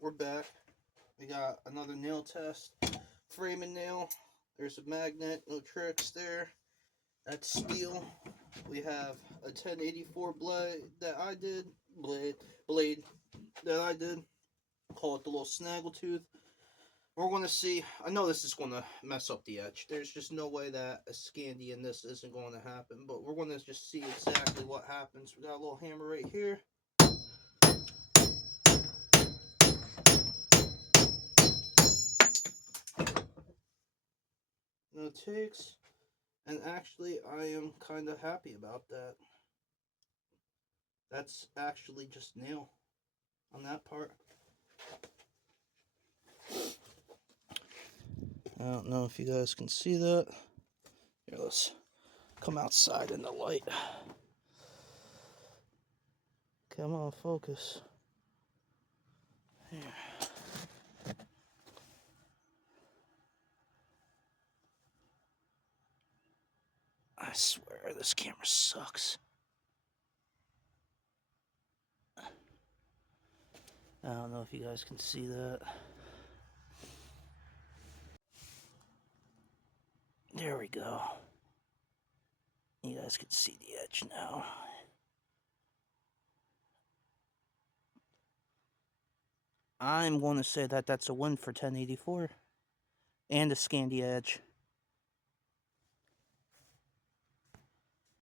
we're back. We got another nail test. Framing nail. There's a magnet, no tricks there. That's steel. We have a 1084 blade that I did. Blade that I did. Call it the little Snaggletooth. We're going to see. I know this is going to mess up the edge. There's just no way that a Scandi in this isn't going to happen. But we're going to just see exactly what happens. We got a little hammer right here. No takes. And actually, I am kind of happy about that. That's actually just nail on that part. I don't know if you guys can see that. Here, let's come outside in the light. Come on, focus. Here. I swear this camera sucks. I don't know if you guys can see that. There we go. You guys can see the edge now. I'm going to say that that's a win for 1084 and a Scandi edge.